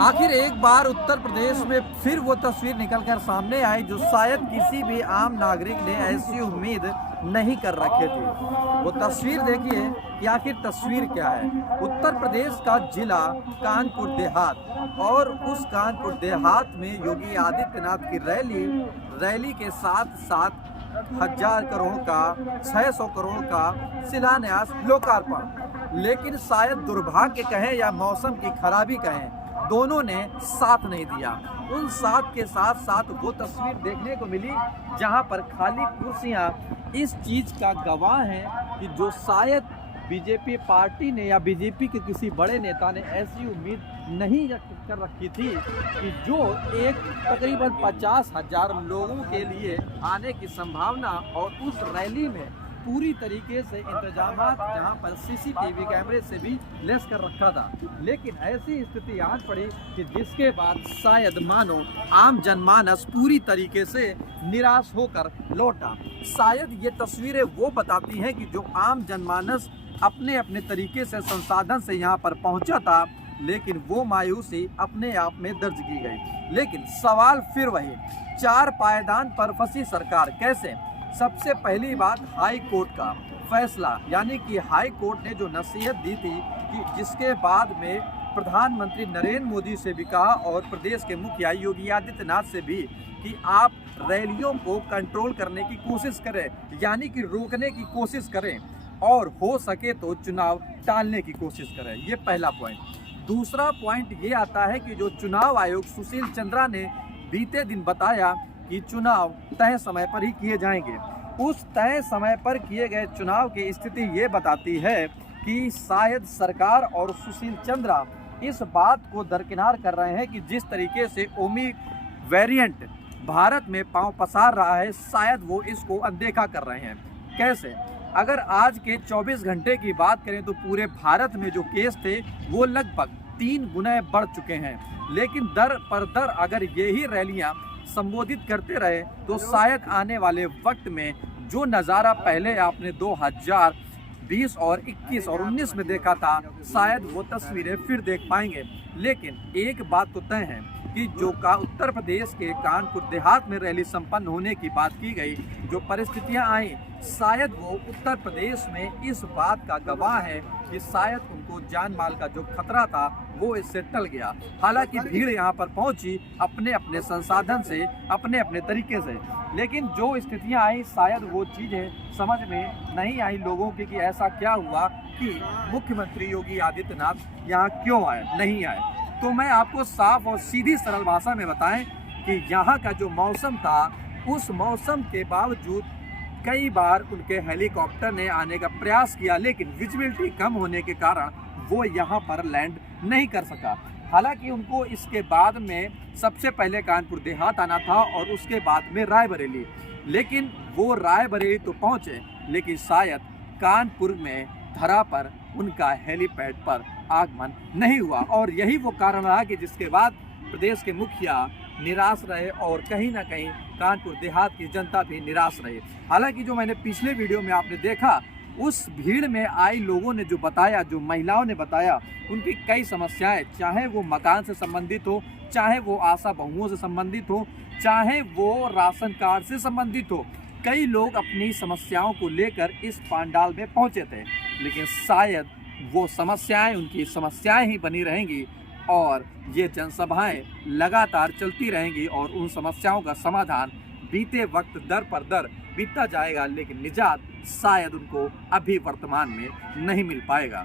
आखिर एक बार उत्तर प्रदेश में फिर वो तस्वीर निकलकर सामने आई जो शायद किसी भी आम नागरिक ने ऐसी उम्मीद नहीं कर रखे थे। वो तस्वीर देखिए कि आखिर तस्वीर क्या है। उत्तर प्रदेश का जिला कानपुर देहात और उस कानपुर देहात में योगी आदित्यनाथ की रैली के साथ साथ 1000 करोड़ का 600 करोड़ का शिलान्यास लोकार्पण। लेकिन शायद दुर्भाग्य कहें या मौसम की खराबी कहें, दोनों ने साथ नहीं दिया। उन साथ के साथ साथ वो तस्वीर देखने को मिली जहां पर खाली कुर्सियां इस चीज का गवाह हैं कि जो शायद बीजेपी पार्टी ने या बीजेपी के किसी बड़े नेता ने ऐसी उम्मीद नहीं कर रखी थी कि जो एक तकरीबन 50,000 लोगों के लिए आने की संभावना और उस रैली में पूरी तरीके से इंतजामात जहां पर सीसीटीवी कैमरे से भी लैस कर रखा था। लेकिन ऐसी स्थिति आज पड़ी कि जिसके बाद शायद मानो आम जनमानस पूरी तरीके से निराश होकर लौटा। शायद ये तस्वीरें वो बताती हैं कि जो आम जनमानस अपने अपने तरीके से संसाधन से यहाँ पर पहुंचा था, लेकिन वो मायूसी अपने आप में दर्ज की गई। लेकिन सवाल फिर वही, 4 पायदान पर फंसी सरकार कैसे? सबसे पहली बात, हाई कोर्ट का फैसला, यानी कि हाई कोर्ट ने जो नसीहत दी थी कि जिसके बाद में प्रधानमंत्री नरेंद्र मोदी से भी कहा और प्रदेश के मुखिया योगी आदित्यनाथ से भी कि आप रैलियों को कंट्रोल करने की कोशिश करें, यानी कि रोकने की कोशिश करें और हो सके तो चुनाव टालने की कोशिश करें। ये पहला पॉइंट। दूसरा पॉइंट ये आता है कि जो चुनाव आयोग सुशील चंद्रा ने बीते दिन बताया कि चुनाव तय समय पर ही किए जाएंगे। उस तय समय पर किए गए चुनाव की स्थिति ये बताती है कि शायद सरकार और सुशील चंद्रा इस बात को दरकिनार कर रहे हैं कि जिस तरीके से ओमी वेरिएंट भारत में पांव पसार रहा है, शायद वो इसको अनदेखा कर रहे हैं। कैसे? अगर आज के 24 घंटे की बात करें तो पूरे भारत में जो केस थे वो लगभग 3 गुना बढ़ चुके हैं। लेकिन दर पर दर अगर यही रैलियां संबोधित करते रहे तो शायद आने वाले वक्त में जो नज़ारा पहले आपने 2020 और 21 और 19 में देखा था, शायद वो तस्वीरें फिर देख पाएंगे। लेकिन एक बात तो तय है कि जो उत्तर प्रदेश के कानपुर देहात में रैली संपन्न होने की बात की गई, जो परिस्थितियां आई, शायद वो उत्तर प्रदेश में इस बात का गवाह है कि शायद उनको जान माल का जो खतरा था वो इससे टल गया। हालांकि भीड़ यहाँ पर पहुंची अपने अपने संसाधन से, अपने अपने तरीके से, लेकिन जो स्थितियां आई शायद वो चीज़ें समझ में नहीं आई लोगों की कि ऐसा क्या हुआ कि मुख्यमंत्री योगी आदित्यनाथ यहाँ क्यों आए, नहीं आए। तो मैं आपको साफ और सीधी सरल भाषा में बताएं कि यहाँ का जो मौसम था, उस मौसम के बावजूद कई बार उनके हेलीकॉप्टर ने आने का प्रयास किया, लेकिन विजिबिलिटी कम होने के कारण वो यहाँ पर लैंड नहीं कर सका। हालांकि उनको इसके बाद में सबसे पहले कानपुर देहात आना था और उसके बाद में रायबरेली, लेकिन वो रायबरेली तो पहुँचे, लेकिन शायद कानपुर में धरा पर उनका हेलीपैड पर आगमन नहीं हुआ। और यही वो कारण रहा कि जिसके बाद प्रदेश के मुखिया निराश रहे और कहीं ना कहीं कानपुर देहात की जनता भी निराश रही। हालांकि जो मैंने पिछले वीडियो में आपने देखा, उस भीड़ में आई लोगों ने जो बताया, जो महिलाओं ने बताया, उनकी कई समस्याएं, चाहे वो मकान से संबंधित हो, चाहे वो आशा बहुओं से संबंधित हो, चाहे वो राशन कार्ड से संबंधित हो, कई लोग अपनी समस्याओं को लेकर इस पंडाल में पहुंचे थे। लेकिन शायद वो समस्याएं उनकी समस्याएं ही बनी रहेंगी और ये जनसभाएं लगातार चलती रहेंगी और उन समस्याओं का समाधान बीते वक्त दर पर दर बीतता जाएगा, लेकिन निजात शायद उनको अभी वर्तमान में नहीं मिल पाएगा।